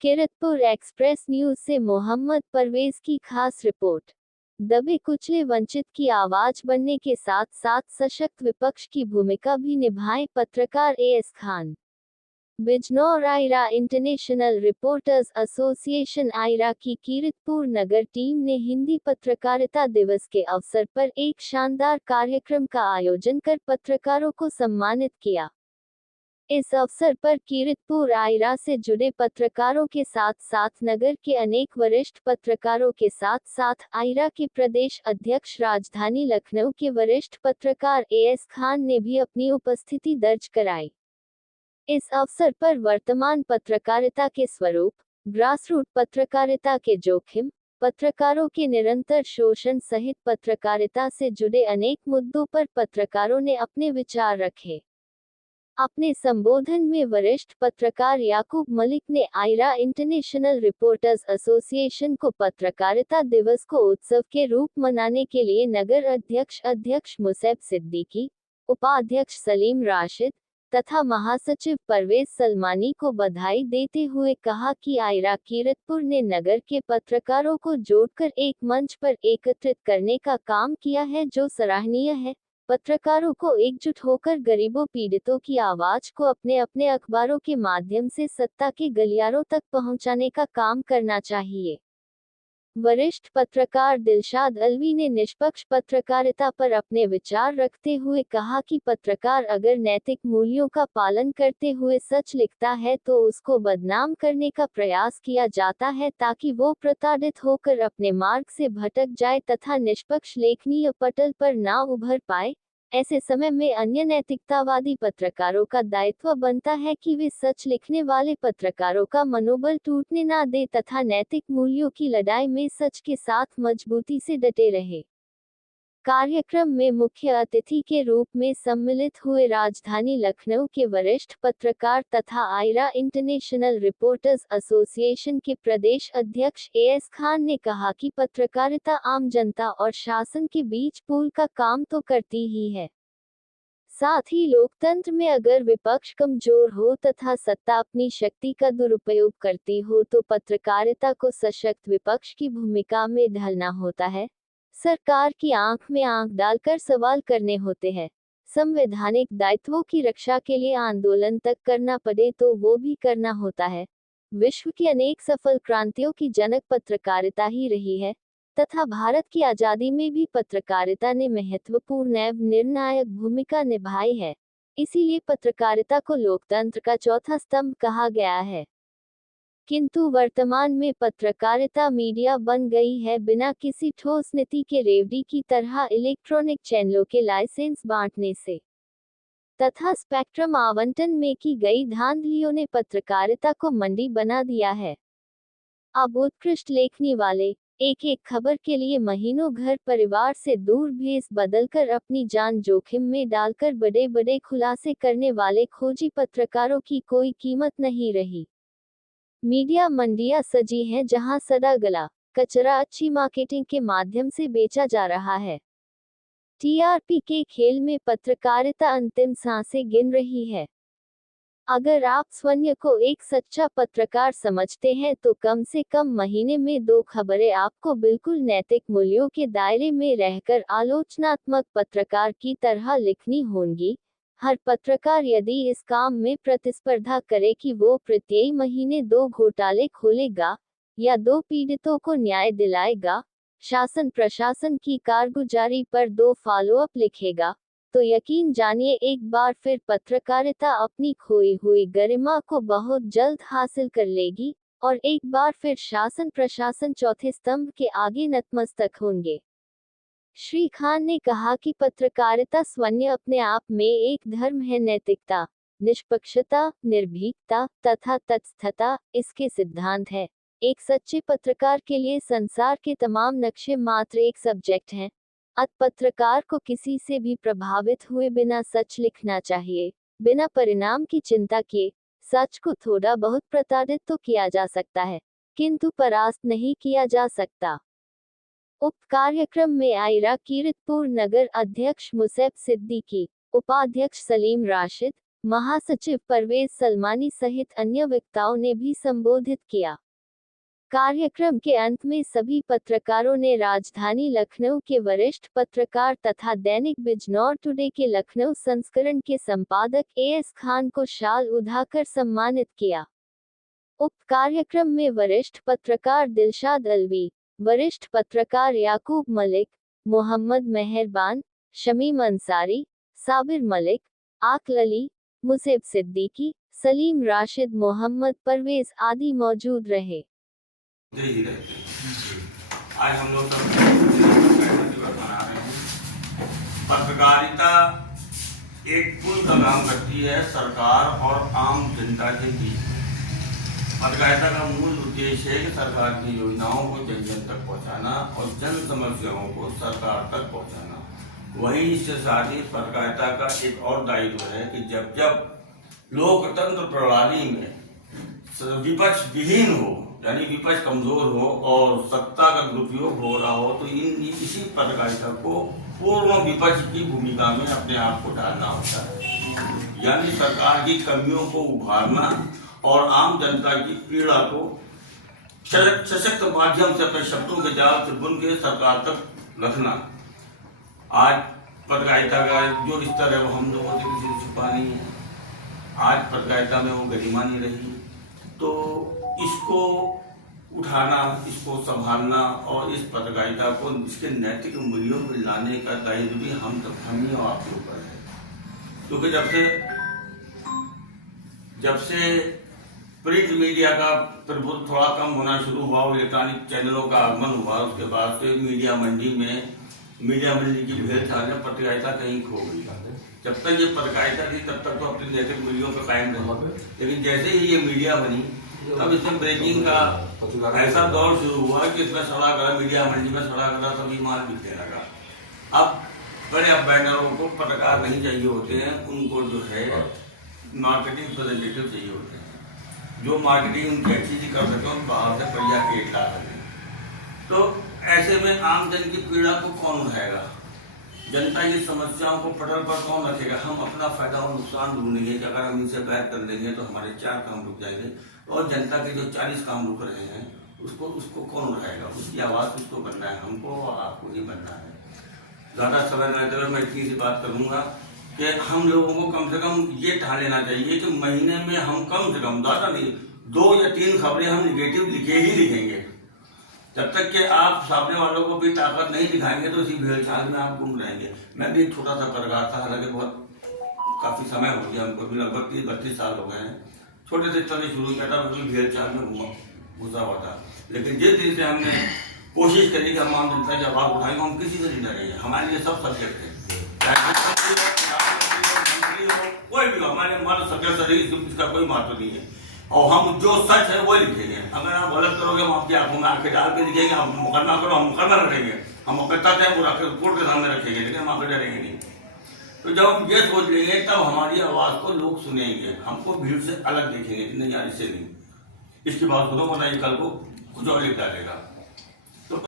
Kiratpur express news से मोहम्मद परवेज की खास रिपोर्ट। दबे कुचले वंचित की आवाज बनने के साथ साथ सशक्त विपक्ष की भूमिका भी निभाए पत्रकार AS Khan. Bijnor IRA international reporters association IRA की किरतपुर नगर टीम ने हिंदी पत्रकारिता दिवस के अवसर पर एक शानदार कार्यक्रम का आयोजन कर पत्रकारों को सम्मानित किया। इस अवसर पर किरतपुर आयरा से जुड़े पत्रकारों के साथ साथ नगर के अनेक वरिष्ठ पत्रकारों के साथ साथ आयरा के प्रदेश अध्यक्ष राजधानी लखनऊ के वरिष्ठ पत्रकार एएस खान ने भी अपनी उपस्थिति दर्ज कराई। इस अवसर पर वर्तमान पत्रकारिता के स्वरूप, ग्रासरूट पत्रकारिता के जोखिम, पत्रकारों के निरंतर शोषण सहित पत्रकारिता से जुड़े अनेक मुद्दों पर पत्रकारों ने अपने विचार रखे। अपने संबोधन में वरिष्ठ पत्रकार याकूब मलिक ने आयरा इंटरनेशनल रिपोर्टर्स एसोसिएशन को पत्रकारिता दिवस को उत्सव के रूप मनाने के लिए नगर अध्यक्ष मुसैब सिद्दीकी, उपाध्यक्ष सलीम राशिद तथा महासचिव परवेज सलमानी को बधाई देते हुए कहा कि आयरा किरतपुर ने नगर के पत्रकारों को जोड़कर एक मंच पर एकत्रित करने का काम किया है, जो सराहनीय है। पत्रकारों को एकजुट होकर गरीबों पीड़ितों की आवाज को अपने अपने अखबारों के माध्यम से सत्ता के गलियारों तक पहुंचाने का काम करना चाहिए। वरिष्ठ पत्रकार दिलशाद अलवी ने निष्पक्ष पत्रकारिता पर अपने विचार रखते हुए कहा कि पत्रकार अगर नैतिक मूल्यों का पालन करते हुए सच लिखता है तो उसको बदनाम करने का प्रयास किया जाता है ताकि वो प्रताड़ित होकर अपने मार्ग से भटक जाए तथा निष्पक्ष लेखनीय पटल पर ना उभर पाए। ऐसे समय में अन्य नैतिकतावादी पत्रकारों का दायित्व बनता है कि वे सच लिखने वाले पत्रकारों का मनोबल टूटने ना दे तथा नैतिक मूल्यों की लड़ाई में सच के साथ मजबूती से डटे रहे। कार्यक्रम में मुख्य अतिथि के रूप में सम्मिलित हुए राजधानी लखनऊ के वरिष्ठ पत्रकार तथा आयरा इंटरनेशनल रिपोर्टर्स एसोसिएशन के प्रदेश अध्यक्ष एएस खान ने कहा कि पत्रकारिता आम जनता और शासन के बीच पुल का काम तो करती ही है, साथ ही लोकतंत्र में अगर विपक्ष कमजोर हो तथा सत्ता अपनी शक्ति का दुरुपयोग करती हो तो पत्रकारिता को सशक्त विपक्ष की भूमिका में ढलना होता है। सरकार की आंख में आंख डालकर सवाल करने होते हैं। संवैधानिक दायित्वों की रक्षा के लिए आंदोलन तक करना पड़े तो वो भी करना होता है। विश्व की अनेक सफल क्रांतियों की जनक पत्रकारिता ही रही है तथा भारत की आजादी में भी पत्रकारिता ने महत्वपूर्ण एवं निर्णायक भूमिका निभाई है। इसीलिए पत्रकारिता को लोकतंत्र का चौथा स्तंभ कहा गया है। किंतु वर्तमान में पत्रकारिता मीडिया बन गई है बिना किसी ठोस नीति के रेवड़ी की तरह इलेक्ट्रॉनिक चैनलों के लाइसेंस बांटने से तथा स्पेक्ट्रम आवंटन में की गई धांधलियों ने पत्रकारिता को मंडी बना दिया है। अब उत्कृष्ट लेखनी वाले एक एक खबर के लिए महीनों घर परिवार से दूर भेस बदलकर अपनी जान जोखिम में डालकर बड़े बड़े खुलासे करने वाले खोजी पत्रकारों की कोई कीमत नहीं रही। मीडिया मंडियां सजी हैं जहां सड़ा गला कचरा अच्छी मार्केटिंग के माध्यम से बेचा जा रहा है। टीआरपी के खेल में पत्रकारिता अंतिम सांसें गिन रही है। अगर आप स्वयं को एक सच्चा पत्रकार समझते हैं तो कम से कम महीने में 2 खबरें आपको बिल्कुल नैतिक मूल्यों के दायरे में रहकर आलोचनात्मक पत्रकार की तरह लिखनी होंगी। हर पत्रकार यदि इस काम में प्रतिस्पर्धा करे कि वो प्रत्येक महीने 2 घोटाले खोलेगा या 2 पीड़ितों को न्याय दिलाएगा, शासन प्रशासन की कारगुजारी पर 2 फॉलोअप लिखेगा, तो यकीन जानिए एक बार फिर पत्रकारिता अपनी खोई हुई गरिमा को बहुत जल्द हासिल कर लेगी और एक बार फिर शासन प्रशासन चौथे स्तंभ के आगे नतमस्तक होंगे। श्री खान ने कहा कि पत्रकारिता स्वयं अपने आप में एक धर्म है। नैतिकता, निष्पक्षता, निर्भीकता तथा तटस्थता इसके सिद्धांत है। एक सच्चे पत्रकार के लिए संसार के तमाम नक्शे मात्र एक सब्जेक्ट हैं। पत्रकार को किसी से भी प्रभावित हुए बिना सच लिखना चाहिए, बिना परिणाम की चिंता किए। सच को थोड़ा बहुत प्रताड़ित तो किया जा सकता है, किंतु परास्त नहीं किया जा सकता। उक्त कार्यक्रम में आयरा किरतपुर नगर अध्यक्ष मुसैब सिद्दीकी, उपाध्यक्ष सलीम राशिद, महासचिव परवेज सलमानी सहित अन्य वक्ताओं ने भी संबोधित किया। कार्यक्रम के अंत में सभी पत्रकारों ने राजधानी लखनऊ के वरिष्ठ पत्रकार तथा दैनिक बिजनौर टुडे के लखनऊ संस्करण के संपादक एएस खान को शाल उठाकर सम्मानित किया। उक्त कार्यक्रम में वरिष्ठ पत्रकार दिलशाद अलवी, वरिष्ठ पत्रकार याकूब मलिक, मोहम्मद मेहरबान, शमीम अंसारी, साबिर मलिक, आकल अली, मुसेब सिद्दीकी, सलीम राशिद, मोहम्मद परवेज आदि मौजूद रहे। आज हम लोग सब दिवस मना रहे हैं। पत्रकारिता एक पुल का काम करती है सरकार और आम जनता के बीच। पत्रकारिता का मूल उद्देश्य है कि सरकार की योजनाओं को जन जन तक पहुंचाना और जन समस्याओं को सरकार तक पहुंचाना। वहीं इसके साथ ही पत्रकारिता का एक और दायित्व है कि जब जब लोकतंत्र प्रणाली में विपक्ष विहीन हो, यानी विपक्ष कमजोर हो और सत्ता का दुरुपयोग हो रहा हो, तो इसी पत्रकारिता को पूर्ण विपक्ष की भूमिका में अपने आप को डालना होता है। यानी सरकार की कमियों को उभारना और आम जनता की पीड़ा को सशक्त माध्यम से अपने शब्दों के जाल से बुन के सरकार तक रखना। आज पत्रकारिता का जो स्तर है वो हम लोगों से किसी से छुपा नहीं है। आज पत्रकारिता में वो गरिमा नहीं रही, तो इसको उठाना, इसको संभालना और इस पत्रकारिता को इसके नैतिक मूल्यों में लाने का दायित्व भी हम ही और आपके ऊपर है। क्योंकि जब से प्रिंट मीडिया का प्रभुत्व थोड़ा कम होना शुरू हुआ, इलेक्ट्रॉनिक चैनलों का आगमन हुआ, उसके बाद से मीडिया मंडी की भेड़ चाल में पत्रकारिता कहीं खो गई। जब तक ये पत्रकारिता थी तब तक तो अपने नैतिक मूल्यों पर कायम रहा, लेकिन जैसे ही ये मीडिया बनी तब इसमें ब्रेकिंग का ऐसा दौर शुरू हुआ कि इसमें सड़ा गला, मीडिया मंडी में सड़ा गला सभी माल बिकने लगा। अब बड़े बैनरों को पत्रकार नहीं चाहिए होते हैं, उनको जो है मार्केटिंग रिप्रेजेंटेटिव चाहिए होते हैं, जो मार्केटिंग उनकी अच्छी सी कर सके और बाहर से बढ़िया पेट ला सके। तो ऐसे में आम जन की पीड़ा को कौन उठाएगा, जनता की समस्याओं को पटल पर कौन रखेगा। हम अपना फायदा और नुकसान ढूंढेंगे कि अगर हम इनसे बैर कर लेंगे तो हमारे 4 काम रुक जाएंगे, और जनता के जो 40 काम रुक रहे हैं उसको कौन उठाएगा। उसकी आवाज़ उसको बनना है, हमको और आपको ही बनना है। ज़्यादा समय न देकर मैं इतनी सी बात करूँगा कि हम लोगों को कम से कम ये ठान लेना चाहिए कि महीने में हम कम से कम, ज़्यादा नहीं, 2 या 3 खबरें हम निगेटिव लिखे ही लिखेंगे। जब तक कि आप सामने वालों को भी ताकत नहीं दिखाएंगे तो इसी भेड़चाल में आप गुम रहेंगे। मैं भी एक छोटा सा पत्रकार था, हालांकि बहुत काफ़ी समय हो गया, हमको भी लगभग 30-32 साल हो गए हैं। छोटे से स्तर से शुरू किया था, बिल्कुल भेड़चाल में घुसा हुआ था। लेकिन जिस दिन से हमने कोशिश करी कि हम आम जनता की आवाज़ उठाएंगे, हम किसी से नहीं डरेंगे। हमारे लिए सब सब्जेक्ट है, कोई भी हो, हमारे सब्जेक्ट इसका कोई महत्व नहीं है। और हम जो सच है वो लिखेंगे। अगर आप गलत करोगे हम आपकी आंखों में आंखें डाल के लिखेंगे। आप मुकदमा करो, हम मुकदमा लड़ेंगे, हम अपने तथ्य है वो कोर्ट के सामने रखेंगे, लेकिन हम आपके डरेंगे नहीं। तो जब हम ये सोच लेंगे तब हमारी आवाज़ को लोग सुनेंगे, हमको भीड़ से अलग देखेंगे कि नहीं यार इससे नहीं, इसकी बात सुनो वरना ये कल को कुछ और लिख डालेगा।